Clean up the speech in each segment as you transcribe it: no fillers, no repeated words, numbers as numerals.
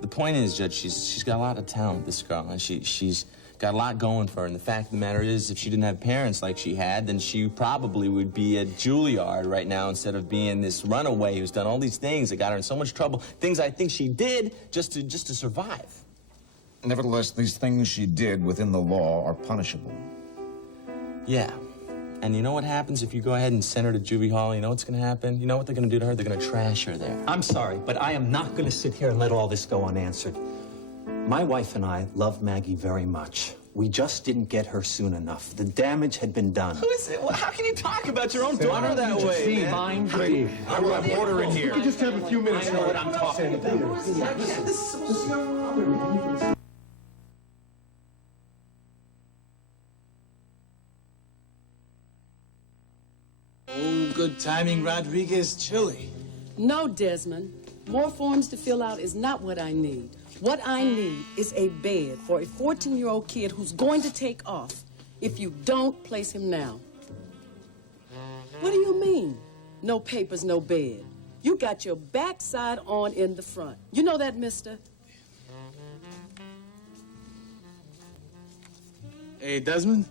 The point is, Judge, she's got a lot of talent, this girl, and she's got a lot going for her. And the fact of the matter is, if she didn't have parents like she had, then she probably would be at Juilliard right now instead of being this runaway who's done all these things that got her in so much trouble. Things I think she did just to survive. Nevertheless, these things she did within the law are punishable. Yeah. And you know what happens if you go ahead and send her to juvie hall? You know what's going to happen? You know what they're going to do to her? They're going to trash her there. I'm sorry, but I am not going to sit here and let all this go unanswered. My wife and I love Maggie very much. We just didn't get her soon enough. The damage had been done. Who is it? Well, how can you talk about your own daughter that way, man? Mind free. I will have order in here. You just have a few minutes. I know what I'm talking about. Oh, good timing, Rodriguez chili. No, Desmond. More forms to fill out is not what I need. What I need is a bed for a 14-year-old kid who's going to take off if you don't place him now. What do you mean? No papers, no bed. You got your backside on in the front. You know that, mister? Hey, Desmond?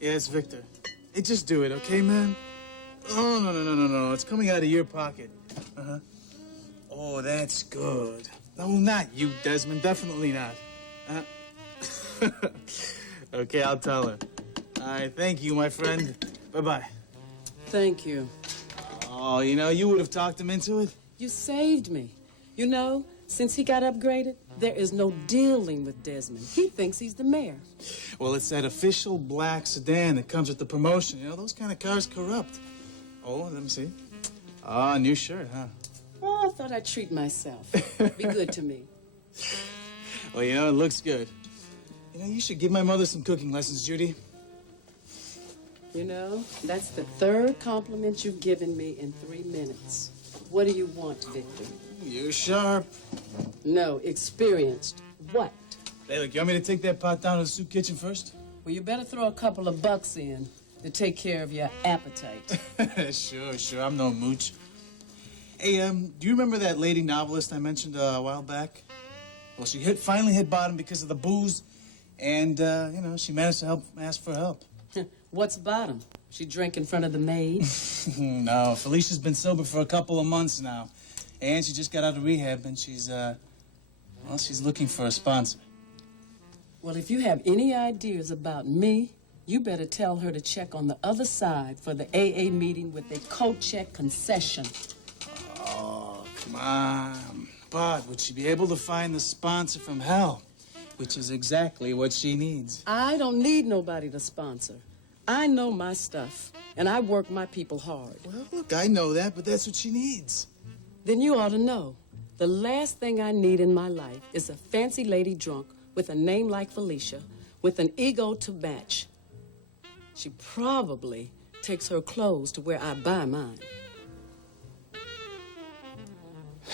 Yeah, it's Victor. Hey, just do it, okay, man? Oh, no. It's coming out of your pocket. Uh-huh. Oh, that's good. No, not you, Desmond. Definitely not. Okay, I'll tell her. All right, thank you, my friend. Bye-bye. Thank you. Oh, you know, you would have talked him into it. You saved me. You know, since he got upgraded, there is no dealing with Desmond. He thinks he's the mayor. Well, it's that official black sedan that comes with the promotion. You know, those kind of cars corrupt. Oh, let me see. Ah, new shirt, huh? Oh, I thought I'd treat myself. Be good to me. Well, you know, it looks good. You know, you should give my mother some cooking lessons, Judy. You know, that's the third compliment you've given me in 3 minutes. What do you want, Victor? You're sharp. No, experienced. What? Hey, look, you want me to take that pot down to the soup kitchen first? Well, you better throw a couple of bucks in to take care of your appetite. Sure. I'm no mooch. Hey, do you remember that lady novelist I mentioned a while back? Well, she finally hit bottom because of the booze, and, you know, she managed to ask for help. What's bottom? She drank in front of the maid? No, Felicia's been sober for a couple of months now, and she just got out of rehab, and she's looking for a sponsor. Well, if you have any ideas about me, you better tell her to check on the other side for the AA meeting with a co-check concession. Oh, come on. But would she be able to find the sponsor from hell? Which is exactly what she needs. I don't need nobody to sponsor. I know my stuff, and I work my people hard. Well, look, I know that, but that's what she needs. Then you ought to know. The last thing I need in my life is a fancy lady drunk with a name like Felicia, with an ego to match. She probably takes her clothes to where I buy mine.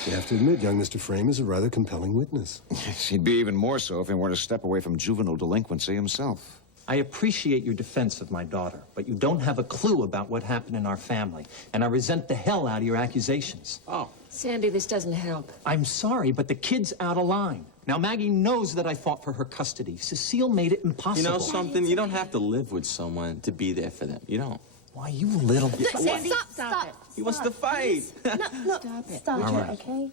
You have to admit, young Mr. Frame is a rather compelling witness. He'd be even more so if he were to step away from juvenile delinquency himself. I appreciate your defense of my daughter, but you don't have a clue about what happened in our family, and I resent the hell out of your accusations. Oh. Sandy, this doesn't help. I'm sorry, but the kid's out of line. Now, Maggie knows that I fought for her custody. Cecile made it impossible. You know something? You don't have to live with someone to be there for them. You don't. Why, you little... Sandy, stop it. He wants to fight. No, Stop it. Stop All right. Okay?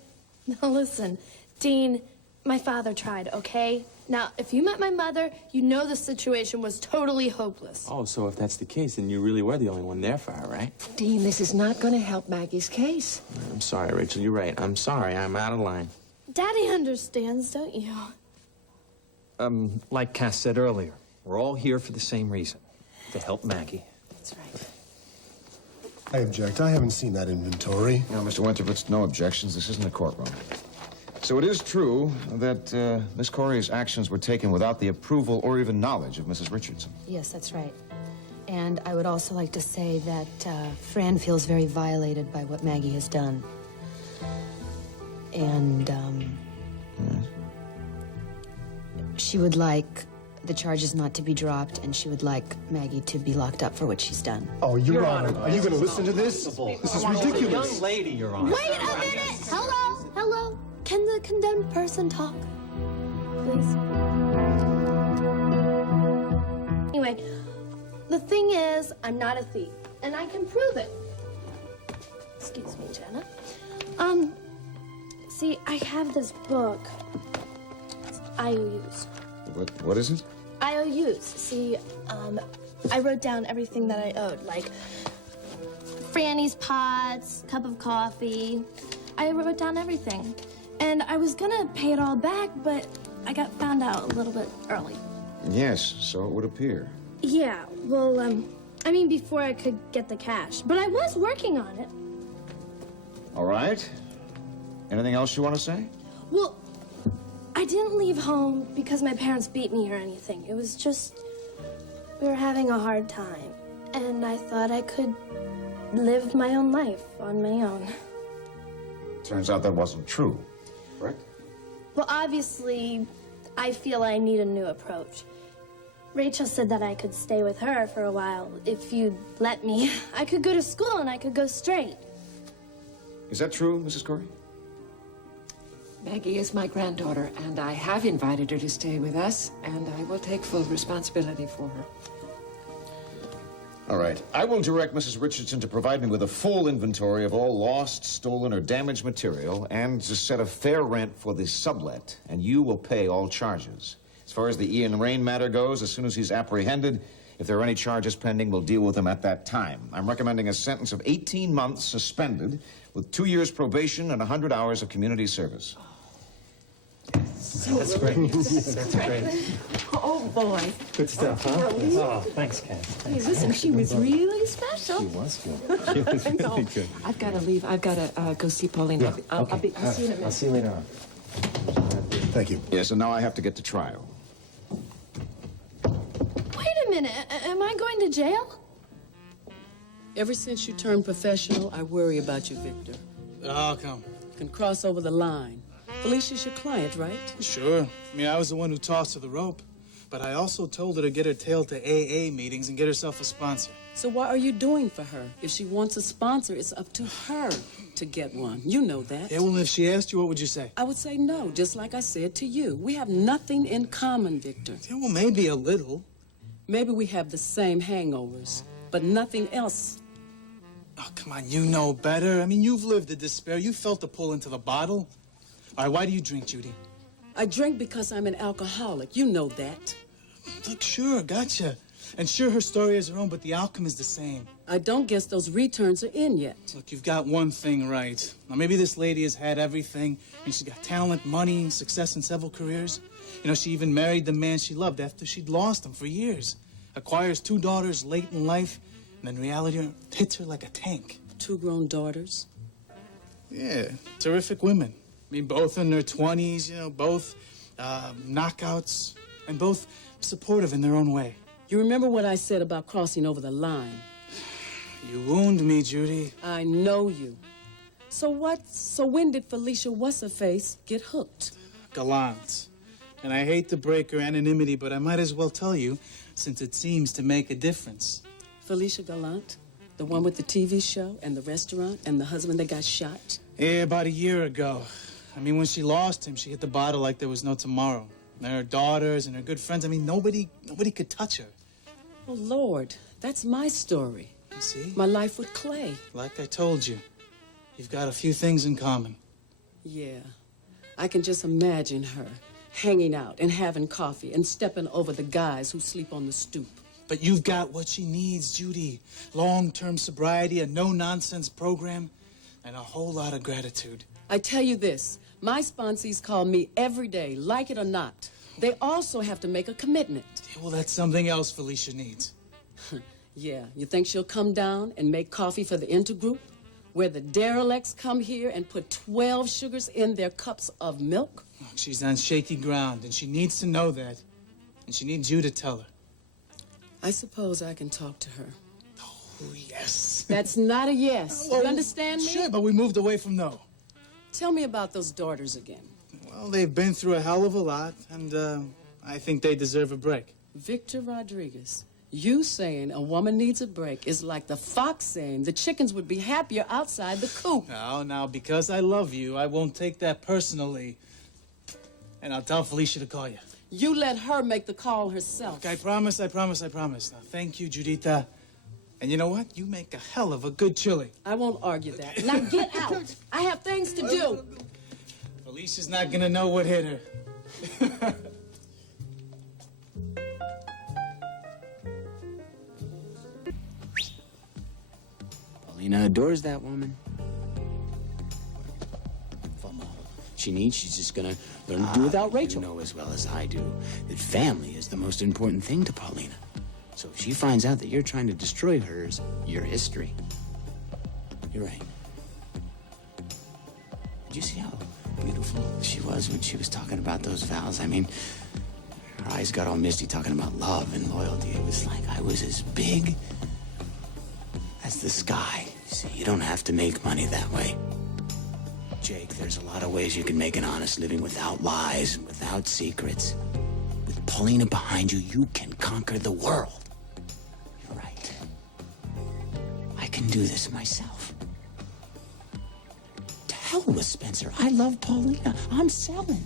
Now listen, Dean, my father tried, okay? Now, if you met my mother, you know the situation was totally hopeless. Oh, so if that's the case, then you really were the only one there for her, right? Dean, this is not going to help Maggie's case. I'm sorry, Rachel. You're right. I'm sorry. I'm out of line. Daddy understands, don't you? Like Cass said earlier, we're all here for the same reason, to help Maggie. That's right. I object. I haven't seen that inventory. No, Mr. Winterfitz, no objections. This isn't a courtroom. So it is true that Miss Corey's actions were taken without the approval or even knowledge of Mrs. Richardson. Yes, that's right. And I would also like to say that Fran feels very violated by what Maggie has done. And, Yes? she would like the charges not to be dropped, and she would like Maggie to be locked up for what she's done. Oh, Your Honor, are you going to listen to this? This is ridiculous. Young lady, Your Honor. Wait a minute! Hello? Can the condemned person talk? Please. Anyway, the thing is, I'm not a thief, and I can prove it. Excuse me, Jenna. See, I have this book. It's IOUs. What is it? IOUs. See, I wrote down everything that I owed, like Franny's pots, cup of coffee. I wrote down everything. And I was gonna pay it all back, but I got found out a little bit early. Yes, so it would appear. Yeah, well, I mean, before I could get the cash. But I was working on it. All right. Anything else you want to say? Well, I didn't leave home because my parents beat me or anything. It was just, we were having a hard time. And I thought I could live my own life on my own. Turns out that wasn't true, correct? Well, obviously, I feel I need a new approach. Rachel said that I could stay with her for a while if you'd let me. I could go to school and I could go straight. Is that true, Mrs. Corey? Maggie is my granddaughter, and I have invited her to stay with us, and I will take full responsibility for her. All right. I will direct Mrs. Richardson to provide me with a full inventory of all lost, stolen, or damaged material and to set a fair rent for the sublet, and you will pay all charges. As far as the Ian Rain matter goes, as soon as he's apprehended, if there are any charges pending, we'll deal with them at that time. I'm recommending a sentence of 18 months suspended with 2 years probation and 100 hours of community service. That's great. That's great. Oh, boy. Good stuff, huh? Oh, thanks, Kat. Hey, listen, she was really special. She was good. She was really good. I've got to leave. I've got to go see Pauline. I'll see you in a minute. I'll see you later on. Thank you. Yes, and now I have to get to trial. Wait a minute, am I going to jail? Ever since you turned professional, I worry about you, Victor. Oh, come. You can cross over the line. Felicia's your client, right? Sure. I mean, I was the one who tossed her the rope. But I also told her to get her tail to AA meetings and get herself a sponsor. So what are you doing for her? If she wants a sponsor, it's up to her to get one. You know that. Yeah, well, if she asked you, what would you say? I would say no, just like I said to you. We have nothing in common, Victor. Yeah, well, maybe a little. Maybe we have the same hangovers, but nothing else. Oh, come on, you know better. I mean, you've lived the despair. You felt the pull into the bottle. All right, why do you drink, Judy? I drink because I'm an alcoholic. You know that. Look, sure, gotcha. And sure, her story is her own, but the outcome is the same. I don't guess those returns are in yet. Look, you've got one thing right. Now, maybe this lady has had everything. I mean, she's got talent, money, success in several careers. You know, she even married the man she loved after she'd lost him for years. Acquires 2 daughters late in life, and then reality hits her like a tank. 2 grown daughters. Yeah, terrific women. I mean, both in their 20s, you know, both knockouts, and both supportive in their own way. You remember what I said about crossing over the line? You wound me, Judy. I know you. So when did Felicia What's-Her-Face get hooked? Gallant. And I hate to break her anonymity, but I might as well tell you, since it seems to make a difference. Felicia Gallant? The one with the TV show and the restaurant and the husband that got shot? Yeah, about a year ago. I mean, when she lost him, she hit the bottle like there was no tomorrow. And her daughters and her good friends, I mean, nobody could touch her. Oh, Lord, that's my story. See? My life with Clay. Like I told you, you've got a few things in common. Yeah, I can just imagine her hanging out and having coffee and stepping over the guys who sleep on the stoop. But you've got what she needs, Judy. Long-term sobriety, a no-nonsense program, and a whole lot of gratitude. I tell you this, my sponsees call me every day, like it or not. They also have to make a commitment. Yeah, well, that's something else Felicia needs. Yeah, you think she'll come down and make coffee for the intergroup? Where the derelicts come here and put 12 sugars in their cups of milk? Look, she's on shaky ground, and she needs to know that. And she needs you to tell her. I suppose I can talk to her. Oh, yes. That's not a yes. You understand me? Sure, but we moved away from no. Tell me about those daughters again. Well, they've been through a hell of a lot, and I think they deserve a break. Victor Rodriguez, you saying a woman needs a break is like the fox saying the chickens would be happier outside the coop. Now, because I love you, I won't take that personally. And I'll tell Felicia to call you. You let her make the call herself. Okay, I promise. Now, thank you, Judita. And you know what? You make a hell of a good chili. I won't argue that. Now get out. I have things to do. Felicia's not gonna know what hit her. Paulina adores that woman. From all she's just gonna learn to do without Rachel. You know as well as I do that family is the most important thing to Paulina. So if she finds out that you're trying to destroy hers, your history. You're right. Did you see how beautiful she was when she was talking about those vows? I mean, her eyes got all misty talking about love and loyalty. It was like I was as big as the sky. See, you don't have to make money that way. Jake, there's a lot of ways you can make an honest living without lies, without secrets. With Paulina behind you, you can conquer the world. You're right. I can do this myself. To hell with Spencer. I love Paulina. I'm selling.